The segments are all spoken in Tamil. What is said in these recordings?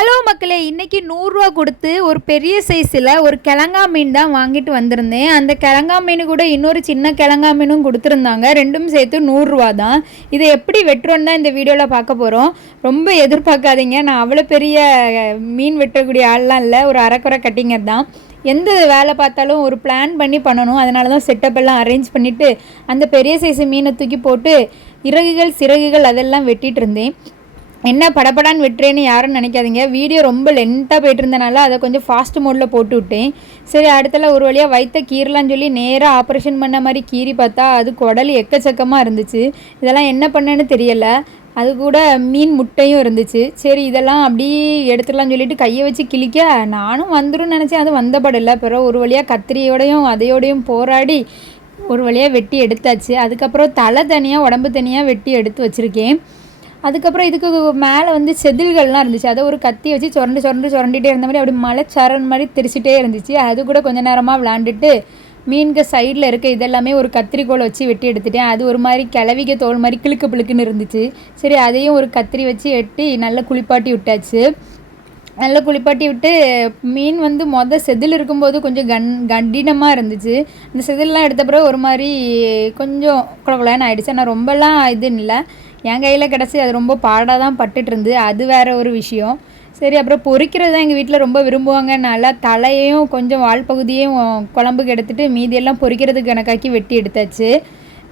ஹலோ மக்களே, இன்றைக்கி 100 கொடுத்து ஒரு பெரிய சைஸில் ஒரு கிழங்கா மீன் தான் வாங்கிட்டு வந்திருந்தேன். அந்த கிழங்கா மீன் கூட இன்னொரு சின்ன கிழங்கா மீனும் கொடுத்துருந்தாங்க. ரெண்டும் சேர்த்து 100 தான். இதை எப்படி வெட்டுறோன்னு தான் இந்த வீடியோவில் பார்க்க போகிறோம். ரொம்ப எதிர்பார்க்காதீங்க, நான் அவ்வளோ பெரிய மீன் வெட்டக்கூடிய ஆள்லாம் இல்லை, ஒரு அரைக்குறை கட்டிங்கர் தான். எந்த வேலை பார்த்தாலும் ஒரு பிளான் பண்ணி பண்ணணும். அதனால தான் செட்டப் எல்லாம் அரேஞ்ச் பண்ணிவிட்டு அந்த பெரிய சைஸு மீனை தூக்கி போட்டு இறகுகள் சிறகுகள் அதெல்லாம் வெட்டிகிட்டு இருந்தேன். என்ன படப்படான்னு வெட்டுறேன்னு யாரும் நினைக்காதீங்க. வீடியோ ரொம்ப லென்த்தாக போய்ட்டு இருந்தனால அதை கொஞ்சம் ஃபாஸ்ட் மோடில் போட்டு விட்டேன். சரி, அடுத்தல ஒரு வழியாக வயிற்ற கீரலான்னு சொல்லி நேராக ஆப்ரேஷன் பண்ண மாதிரி கீறி பார்த்தா அது குடல் எக்கச்சக்கமாக இருந்துச்சு. இதெல்லாம் என்ன பண்ணேன்னு தெரியலை. அது கூட மீன் முட்டையும் இருந்துச்சு. சரி, இதெல்லாம் அப்படியே எடுத்துடலான்னு சொல்லிட்டு கையை வச்சு கிழிக்க நானும் வந்துடும் நினச்சேன். அது வந்தபடலை. பிறகு ஒரு வழியாக கத்திரியோடையும் அதையோடையும் போராடி ஒரு வழியாக வெட்டி எடுத்தாச்சு. அதுக்கப்புறம் தலை தனியாக உடம்பு தனியாக வெட்டி எடுத்து வச்சுருக்கேன். அதுக்கப்புறம் இதுக்கு மேலே வந்து செதில்கள்லாம் இருந்துச்சு. அதை ஒரு கத்தி வச்சு சுரண்டிகிட்டே இருந்த மாதிரி அப்படி மலைச்சாரன் மாதிரி தெரிச்சிட்டே இருந்துச்சு. அது கூட கொஞ்சம் நேரமாக விளாண்டுட்டு மீனுக்கு சைடில் இருக்க இதெல்லாமே ஒரு கத்திரிக்கோள் வச்சு வெட்டி எடுத்துட்டேன். அது ஒரு மாதிரி கிளவிக்க தோல் மாதிரி கிளுக்கு பிளுக்குன்னு இருந்துச்சு. சரி, அதையும் ஒரு கத்திரி வச்சு வெட்டி நல்லா குளிப்பாட்டி விட்டாச்சு. நல்லா குளிப்பாட்டி விட்டு மீன் வந்து செதில் இருக்கும்போது கொஞ்சம் கடினமாக இருந்துச்சு. அந்த செதிலெலாம் எடுத்த பிறகு ஒரு மாதிரி கொஞ்சம் குளக்குளான்னு ஆகிடுச்சு. ஆனால் ரொம்பலாம் இதுன்னு இல்லை, என் கையில் கிடச்சி அது ரொம்ப பாடாக தான் பட்டுட்டு இருந்து. அது வேறு ஒரு விஷயம். சரி, அப்புறம் பொரிக்கிறது தான் எங்கள் வீட்டில் ரொம்ப விரும்புவாங்க. நல்லா தலையையும் கொஞ்சம் வால் பகுதியையும் குழம்புக்கு எடுத்துகிட்டு மீதியெல்லாம் பொரிக்கிறதுக்கு கணக்காக்கி வெட்டி எடுத்தாச்சு.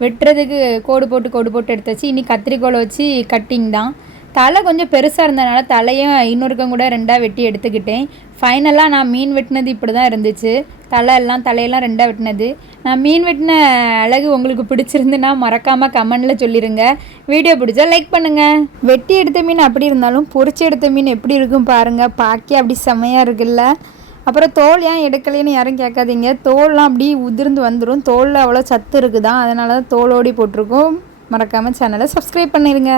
வெட்டுறதுக்கு கோடு போட்டு எடுத்தாச்சு. இனி கத்திரிக்கோலை வச்சு கட்டிங் தான். தலை கொஞ்சம் பெருசாக இருந்ததுனால தலையும் இன்னொருக்கம் கூட 2ஆக வெட்டி எடுத்துக்கிட்டேன். ஃபைனலாக நான் மீன் வெட்டினது இப்படி தான் இருந்துச்சு. தலையெல்லாம் 2ஆக வெட்டினது. நான் மீன் வெட்டின அழகு உங்களுக்கு பிடிச்சிருந்துன்னா மறக்காமல் கமெண்டில் சொல்லிடுங்க. வீடியோ பிடிச்சா லைக் பண்ணுங்கள். வெட்டி எடுத்த மீன் அப்படி இருந்தாலும் பொரிச்சு எடுத்த மீன் எப்படி இருக்கும் பாருங்கள். பாக்கி அப்படி செம்மையாக இருக்குல்ல. அப்புறம் தோல் ஏன் எடுக்கலைன்னு யாரும் கேட்காதீங்க. தோல்லாம் அப்படி உதிர்ந்து வந்துடும். தோலில் அவ்வளோ சத்து இருக்குதான், அதனால தான் தோலோடி போட்டிருக்கோம். மறக்காமல் சேனலை சப்ஸ்கிரைப் பண்ணிடுங்க.